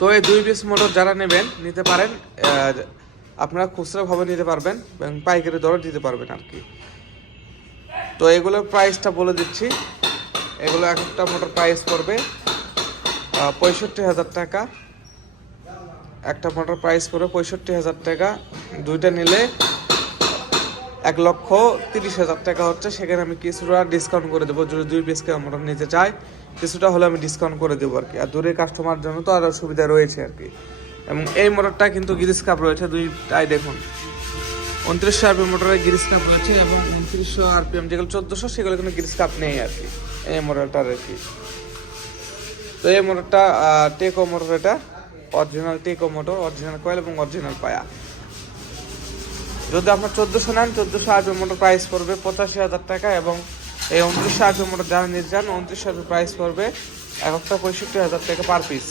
তো এই দুই পিস মোটর যারা নেবেন, নিতে পারেন আপনারা খুচরাভাবে নিতে পারবেন এবং পাইকারি দরে দিতে পারবেন আর কি তো এগুলোর প্রাইসটা বলে দিচ্ছি। এগুলো এক একটা মোটর প্রাইস পড়বে পঁয়ষট্টি হাজার টাকা। একটা মোটর প্রাইস পড়বে পঁয়ষট্টি হাজার টাকা। দুইটা নিলে এক লক্ষ তিরিশ হাজার টাকা হচ্ছে। সেখানে আমি কিছুটা ডিসকাউন্ট করে দেবো। যদি দুই পিস মোটর নিতে চাই কিছুটা হলে আমি ডিসকাউন্ট করে দেবো আর কি। আর দূরের কাস্টমার জন্য তো আরও সুবিধা রয়েছে আর কি। এবং এই মোটরটা কিন্তু গিরিস কাপ রয়েছে দুইটাই দেখুন। উনত্রিশশো আরপিএম মোটরে গিরিস কাপ রয়েছে এবং উনত্রিশশো আরপিএম যেগুলো চোদ্দোশো, সেগুলো কিন্তু গিরিস কাপ নেই আর কি। এই মডেলটার আর কি। তো এই মোটরটা টেকো মোটর এটা। Original Teco motor original coil এবং অরিজিনাল পায়া। যদি আপনার চোদ্দোশো নেন, চোদ্দোশো আরপিএম মোটর প্রাইস পড়বে পঁচাশি হাজার টাকা এবং এই উনত্রিশশো আরপিএম মোটর যারা নিতে চান, উনত্রিশশো আরপিএম প্রাইস পড়বে এক একটা পঁয়ষট্টি হাজার টাকা পার পিস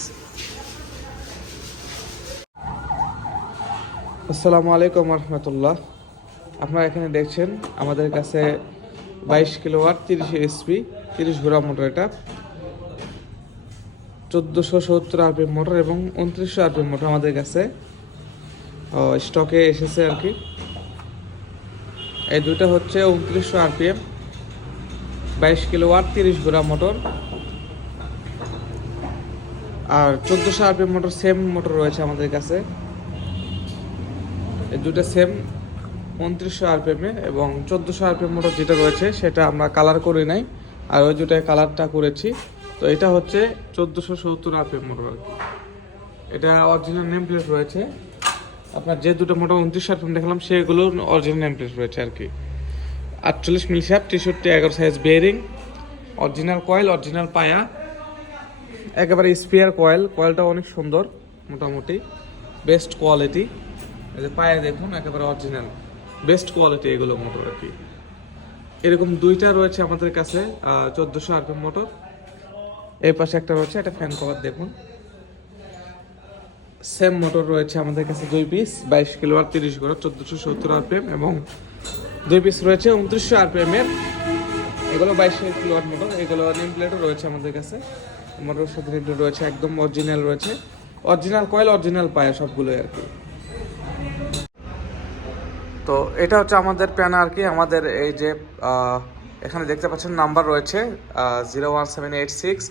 আসসালামু আলাইকুম রহমতুল্লাহ। আপনারা এখানে দেখছেন আমাদের কাছে বাইশ কিলো কিলোওয়াট তিরিশ এসপি তিরিশ ঘোড়া মোটর এটা। চোদ্দোশো সত্তর আরপিএম মোটর এবং উনত্রিশশো আরপিএম মোটর আমাদের কাছে স্টকে এসেছে আর কি। এই দুটো হচ্ছে উনত্রিশশো আরপিএম, বাইশ কিলো কিলোওয়াট, তিরিশ ঘোড়া মোটর। আর চোদ্দোশো আরপিএম মোটর, সেম মোটর রয়েছে আমাদের কাছে। এই দুটো সেম উনত্রিশশো আরপিএম এবং চোদ্দোশো আরপিএম মোটর যেটা রয়েছে সেটা আমরা কালার করি নাই, আর ওই দুটায় কালারটা করেছি। তো এটা হচ্ছে চোদ্দোশো সত্তর আরপিএম মোটর। আর এটা অরিজিনাল নেম প্লেট রয়েছে। আপনার যে দুটো মোটা উনত্রিশ আরপিএম দেখালাম সেগুলো অরিজিনাল নেম প্লেট রয়েছে আর কি। আটচল্লিশ মিল শ্যাপ তেষট্টি এগারো size bearing original coil original পায়া, একেবারে স্পিয়ার কয়েল কয়েলটা অনেক সুন্দর, মোটামুটি বেস্ট কোয়ালিটি এই যে পায়ে দেখুন, একেবারে অরিজিনাল বেস্ট কোয়ালিটি এগুলো মোটর আর কি। এরকম দুইটা রয়েছে আমাদের কাছে চোদ্দোশো আরপিএম মোটর এর পাশে একটা রয়েছে, একটা ফ্যান কভার দেখুন। সেম মোটর রয়েছে আমাদের কাছে দুই পিস, বাইশ কিলো আর তিরিশ করে, চোদ্দোশো সত্তর আরপিএম এবং দুই পিস রয়েছে উনত্রিশশো আরপিএম এর। এগুলো বাইশ কিলোয়াট মোটর, এগুলো নেম প্লেটও রয়েছে আমাদের কাছে। মোটরের সাথে নেম প্লেট রয়েছে, একদম অরিজিনাল রয়েছে। অরিজিনাল কয়েল অরিজিনাল পায় সবগুলোই আর কি। তো এটা হচ্ছে আমাদের প্যান আর কি, আমাদের এই যে এখানে দেখতে পাচ্ছেন নাম্বার রয়েছে zero one seven eight six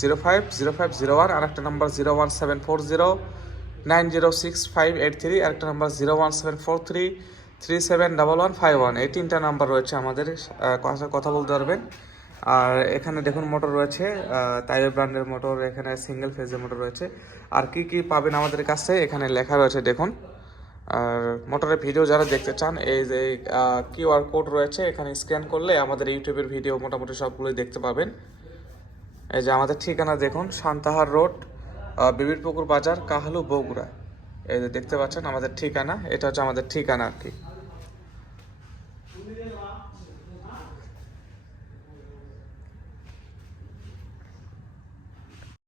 zero five zero five zero one আর একটা number zero one seven four zero nine zero six five eight three একটা number zero one seven four three three seven double one five one এই তিনটা number রয়েছে আমাদের কথা- কথা বলতে পারবেন। আর এখানে দেখুন মোটর রয়েছে তাইও ব্র্যান্ডের মোটর, এখানে সিঙ্গেল ফেজের মোটর রয়েছে। আর কি কি পাবেন আমাদের কাছে এখানে লেখা রয়েছে, দেখুন। আর মোটরের ভিডিও যারা দেখতে চান, এই যে কিউআর কোড রয়েছে, এখানে স্ক্যান করলে আমাদের ইউটিউবের ভিডিও মোটামুটি সবগুলোই দেখতে পাবেন। এই যে আমাদের ঠিকানা দেখুন, সান্তাহার রোড বিবিরপুকুর বাজার কাহালু বগুড়া এই যে দেখতে পাচ্ছেন, আমাদের ঠিকানা, এটা হচ্ছে আমাদের ঠিকানা আর কি।